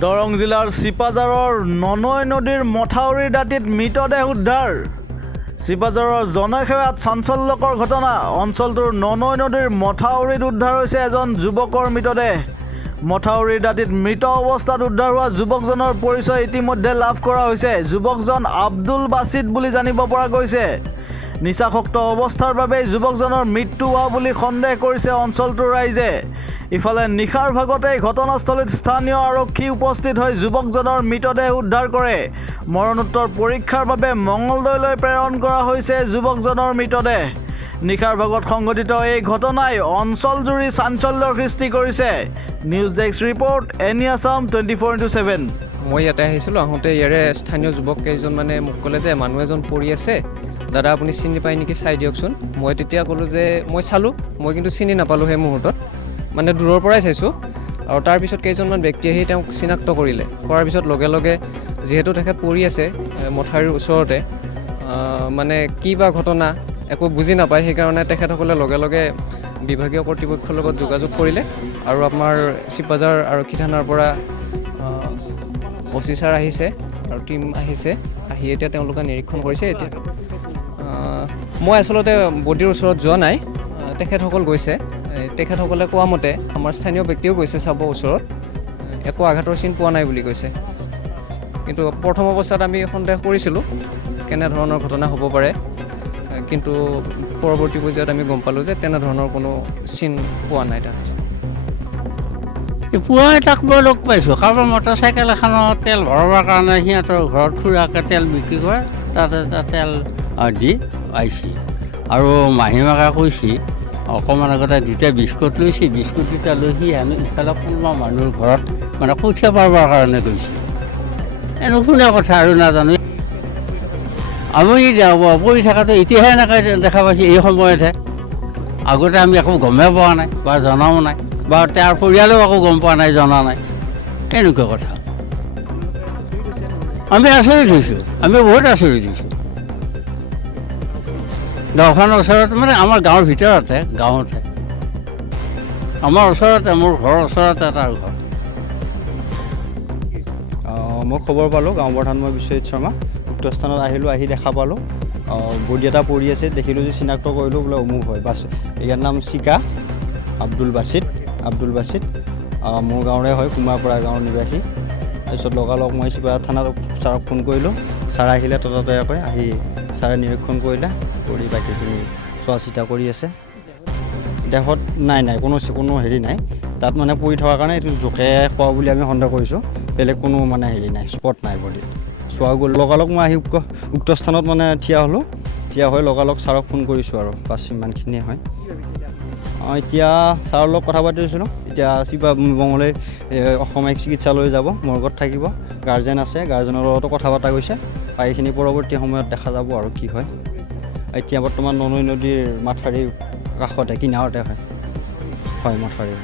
দৰং জিলাৰ চিপাঝাৰৰ ননৈ নদীৰ মথাউৰিৰ দাঁতিত মৃতদেহ উদ্ধাৰ। চিপাঝাৰৰ জনসেৱাত চাঞ্চল্যকৰ ঘটনা। অঞ্চলটোৰ ননৈ নদীৰ মথাউৰিত উদ্ধাৰ হৈছে এজন যুৱকৰ মৃতদেহ। মথাউৰিৰ দাঁতিত মৃত অৱস্থাত উদ্ধাৰ হোৱা যুৱকজনৰ পৰিচয় ইতিমধ্যে লাভ কৰা হৈছে। যুৱকজন আব্দুল বাছিদ বুলি জানিব পৰা গৈছে। নিচাসক্ত অৱস্থাৰ বাবেই যুৱকজনৰ মৃত্যু হোৱা বুলি সন্দেহ কৰিছে অঞ্চলটোৰ ৰাইজে। ইফালে নিশাৰ ভাগতেই ঘটনাস্থলীত স্থানীয় আৰক্ষী উপস্থিত হৈ যুৱকজনৰ মৃতদেহ উদ্ধাৰ কৰে। মৰণোত্তৰ পৰীক্ষাৰ বাবে মঙলদৈলৈ প্ৰেৰণ কৰা হৈছে যুৱকজনৰ মৃতদেহ। নিশাৰ ভাগত সংঘটিত এই ঘটনাই অঞ্চলজুৰি চাঞ্চল্যৰ সৃষ্টি কৰিছে। News desk report, any Assam 24/7। মই ইয়াতে আহিছিলোঁ, আহোঁতে ইয়াৰে স্থানীয় যুৱক কেইজনমানে মোক ক'লে যে মানুহ এজন পৰি আছে, দাদা আপুনি চিনি পায় নেকি, চাই দিয়কচোন। মই তেতিয়া ক'লোঁ যে মই চালোঁ, মই কিন্তু চিনি নাপালোঁ সেই মুহূৰ্তত, মানে দূৰৰ পৰাই চাইছোঁ। আৰু তাৰপিছত কেইজনমান ব্যক্তি আহি তেওঁক চিনাক্ত কৰিলে। কৰাৰ পিছত লগে লগে যিহেতু তেখেত পৰি আছে মথাউৰিৰ ওচৰতে, মানে কি বা ঘটনা একো বুজি নাপায়, সেইকাৰণে তেখেতসকলে লগে লগে বিভাগীয় কৰ্তৃপক্ষৰ লগত যোগাযোগ কৰিলে। আৰু আমাৰ চিপাঝাৰ আৰক্ষী থানাৰ পৰা OC ছাৰ আহিছে আৰু টীম আহিছে, আহি এতিয়া তেওঁলোকে নিৰীক্ষণ কৰিছে। এতিয়া মই আচলতে বডিৰ ওচৰত যোৱা নাই, তেখেতসকল গৈছে। তেখেতসকলে কোৱা মতে আমাৰ স্থানীয় ব্যক্তিও গৈছে চাব ওচৰত, একো আঘাতৰ চিন পোৱা নাই বুলি কৈছে। কিন্তু প্ৰথম অৱস্থাত আমি সন্দেহ কৰিছিলোঁ কেনেধৰণৰ ঘটনা হ'ব পাৰে, কিন্তু পৰৱৰ্তী পৰ্যায়ত আমি গম পালোঁ যে তেনেধৰণৰ কোনো চিন পোৱা নাই তাত। পুৱা তাক মই লগ পাইছোঁ, কাৰোবাৰ মটৰচাইকেল এখনত তেল ভৰাবৰ কাৰণে সিহঁতৰ ঘৰত খুৰাকে তেল বিক্ৰী কৰে, তাতে তেল দি আহিছে। আৰু মাহীমাকে কৈছে অকণমান আগতে দুটা বিস্কুট লৈছে, বিস্কুট দুটা লৈ সি আমি ইফালে কোনোবা মানুহৰ ঘৰত মানে কঠীয়া পাৰিবৰ কাৰণে গৈছে। এনেকুৱা কথা আৰু নাজানো। আমি পৰি থকাটো এতিয়াহে এনেকৈ দেখা পাইছোঁ, এই সময়তহে। আগতে আমি একো গমেই পোৱা নাই বা জনাও নাই, বা তাৰ পৰিয়ালেও একো গম পোৱা নাই, জনা নাই। এনেকুৱা কথা আমি আচৰিত হৈছোঁ, আমি বহুত আচৰিত হৈছোঁ। গাঁওখনৰ ওচৰত মানে আমাৰ গাঁৱৰ ভিতৰতে, গাঁৱতে আমাৰ ওচৰতে, মোৰ ঘৰৰ ওচৰতে তাৰ ঘৰ। মই খবৰ পালোঁ, গাঁও প্ৰধান মই বিশ্বজিৎ শৰ্মা। উক্ত স্থানত আহিলোঁ, আহি দেখা পালোঁ বডি এটা পৰি আছে। দেখিলোঁ যে চিনাক্ত কৰিলোঁ, বোলে অমুক হয়। বাছ ইয়াৰ নাম চিকা আব্দুল বাছিদ। মোৰ গাঁৱৰে হয়, কুমাৰপাৰা গাঁৱৰ নিবাসী। তাৰপিছত লগালগ মই চিপাঝাৰ থানাত ছাৰক ফোন কৰিলোঁ। ছাৰ আহিলে ততাতৈয়াকৈ, আহি ছাৰে নিৰীক্ষণ কৰিলে, কৰি বাকীখিনি চোৱা চিতা কৰি আছে। দেহত নাই কোনো হেৰি নাই তাত, মানে পৰি থকাৰ কাৰণে এইটো জোকে খোৱা বুলি আমি সন্দেহ কৰিছোঁ। বেলেগ কোনো মানে হেৰি নাই, স্পট নাই বডিত। চোৱা গ'ল, লগালগ মই আহি উক্ত স্থানত মানে থিয় হ'লোঁ। থিয় হৈ লগালগ ছাৰক ফোন কৰিছোঁ আৰু বাছ ইমানখিনিয়ে হয়। এতিয়া ছাৰৰ লগত কথা পাতিছিলোঁ। এতিয়া মঙলদৈ অসামৰিক চিকিৎসালয় যাব, মৰ্গত থাকিব, গাৰ্জেন আছে, গাৰ্জেনৰ লগতো কথা পতা গৈছে। এইখিনি পৰৱৰ্তী সময়ত দেখা যাব আৰু কি হয়। এতিয়া বৰ্তমান ননৈ নদীৰ মাথাউৰিৰ কাষতে, কিনাৰতে হয় মথাউৰি।